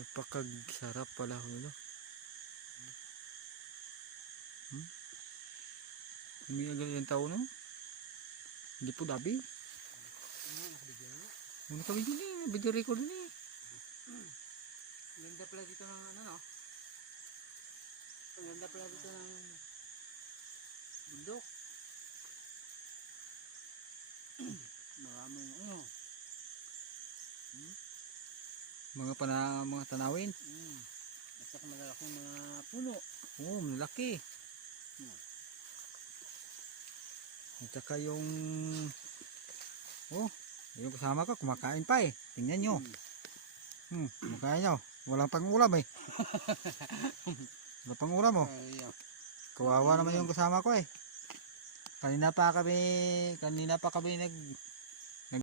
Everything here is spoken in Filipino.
Napakagsarap pala ano. Umiyagal yung tao no? Hindi po dabi. Ano ka video ni? Video record ni. Ganda pala dito ng ano no? Ganda pala dito ng bundok. Maraming ano. Mga tanawin. At saka malalaking mga puno. Oo, malaki. At saka yung yung kasama ko kumakain pa eh. Tingnan nyo. Kumakain nyo. Walang pang-ulam eh. Walang pang-ulam oh. Kawawa naman yung kasama ko eh. Kanina pa kami